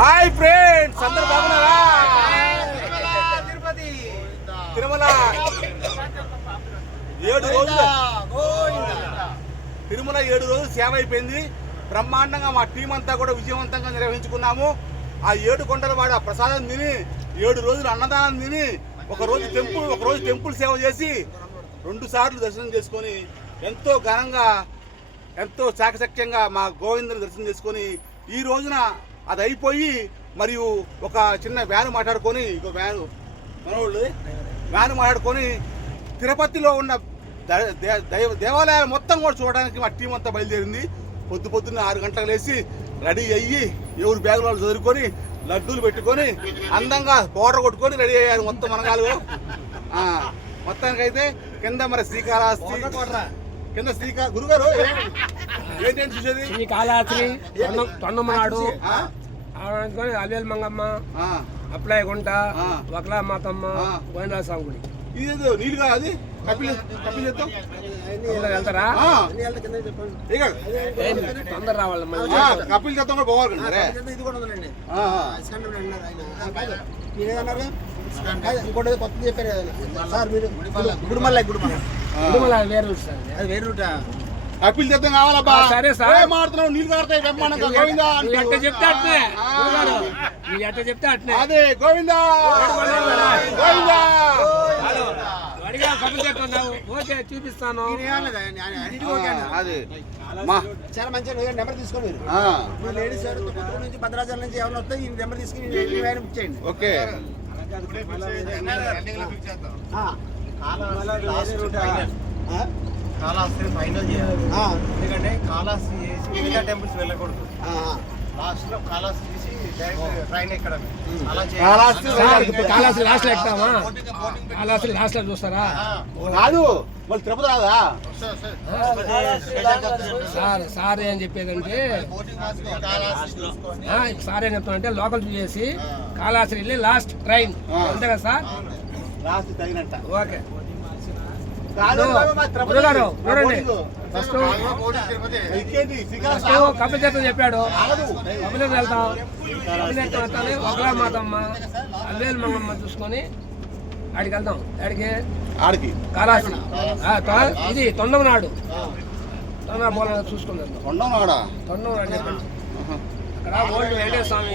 Hi friends, అందరూ బాగున్నారా? తిరుమల 7 రోజులు తిరుమల 7 రోజులు సేవ అయిపోయింది. బ్రహ్మాండంగా మా టీం అంతా కూడా విజయవంతంగా నిర్వహించుకున్నాము. ఆ 7 కొండల వాడ ప్రసాదం తిని 7 రోజులు అన్నదానం తిని ఒక రోజు టెంపుల్ సేవ చేసి 2 సార్లు దర్శనం చేసుకొని ఎంతో ఘనంగా ఎంతో చాకచక్యంగా మా గోవిందుని దర్శనం చేసుకొని ఈ రోజున అది అయిపోయి మరియు ఒక చిన్న వ్యాను మాట్లాడుకొని వ్యాను మాట్లాడుకొని తిరుపతిలో ఉన్న దేవాలయాలు మొత్తం కూడా చూడడానికి మా టీం అంతా బయలుదేరింది. పొద్దున్న 6 గంటలకు లేచి రెడీ అయ్యి ఎవరు బ్యాగులు వాళ్ళు చదువుకొని లడ్డూలు పెట్టుకొని అందంగా పౌడర్ కొట్టుకొని రెడీ అయ్యారు మొత్తం మనగాలు. మొత్తానికైతే కింద మరి శ్రీకాళహస్తి కింద గురుగారు ఏంటంటే చూసేది శ్రీకాళహస్తి తొండమనాడు అల్వేలు మంగమ్మ అప్లై గుంట వకలా మాతమ్మ గోవిందా స్వామి గుడి. ఇది నీళ్ళుగా అది కపిల్ చేద్దాం వెళ్తారా? తొందర రావాలి కపిల్ చేద్దాం కూడా బాగుంది. ఇంకోటి కొత్త చెప్పారు సార్ మీరు గుడిమల్ల వేరే రూట్ సార్, అది వేరే రూట్. కపిల్ చేద్దాం కావాలబ్బా. సరే సార్, మాడుతున్నావు నీళ్ళు కారుతాయి బ్రహ్మాండంగా. చెప్తే అట్నే అదే గోవిందా గోవిందా ఓకే చూపిస్తాను. అదే చాలా మంచిగా నెంబర్ తీసుకోండి. మీరు లేడీస్ పుత్తూరు నుంచి భద్రాచలం నుంచి ఎవరైనా వస్తే ఈ నెంబర్ తీసుకుని బుక్ చేయండి. ఓకే కాళహస్తి ఫైనల్ చేయాలి. ఎందుకంటే కాళహస్తి చేసి మిగతా టెంపుల్స్ వెళ్ళకూడదు. లాస్ట్ లో కాళహస్తి చేసి డైరెక్ట్ ట్రైన్ ఎక్కడమే. కాళహస్తి లాస్ట్ లో ఎక్కుతామా? కాళహస్తి లాస్ట్ లో చూస్తారా? కాదు మళ్ళీ తిరుపతి రాదా సార్ ఏం చెప్పేదంటే సార్ ఏం చెప్తానంటే లోకల్ చూసేసి కాళహస్తి వెళ్ళి లాస్ట్ ట్రైన్ అంతే కదా సార్? లాస్ట్ తగినట్ట. ఓకే గురుగారు చూడండి, ఫస్ట్ కపిల్ చేత చెప్పాడు. కపిల్ చేత వెళ్తాం, కపిల్ చేత వెళ్తాను ఒకలా మాతమ్మ అల్వేలు మంగమ్మ చూసుకొని ఆడికి వెళ్తాం. ఆడికి కాళహస్తి ఇది తొండమనాడు బోలా చూసుకుని వెళ్తాం. తొండమనాడు చెప్పండి. అక్కడ ఓల్డ్ వెంకటేశ్వర స్వామి.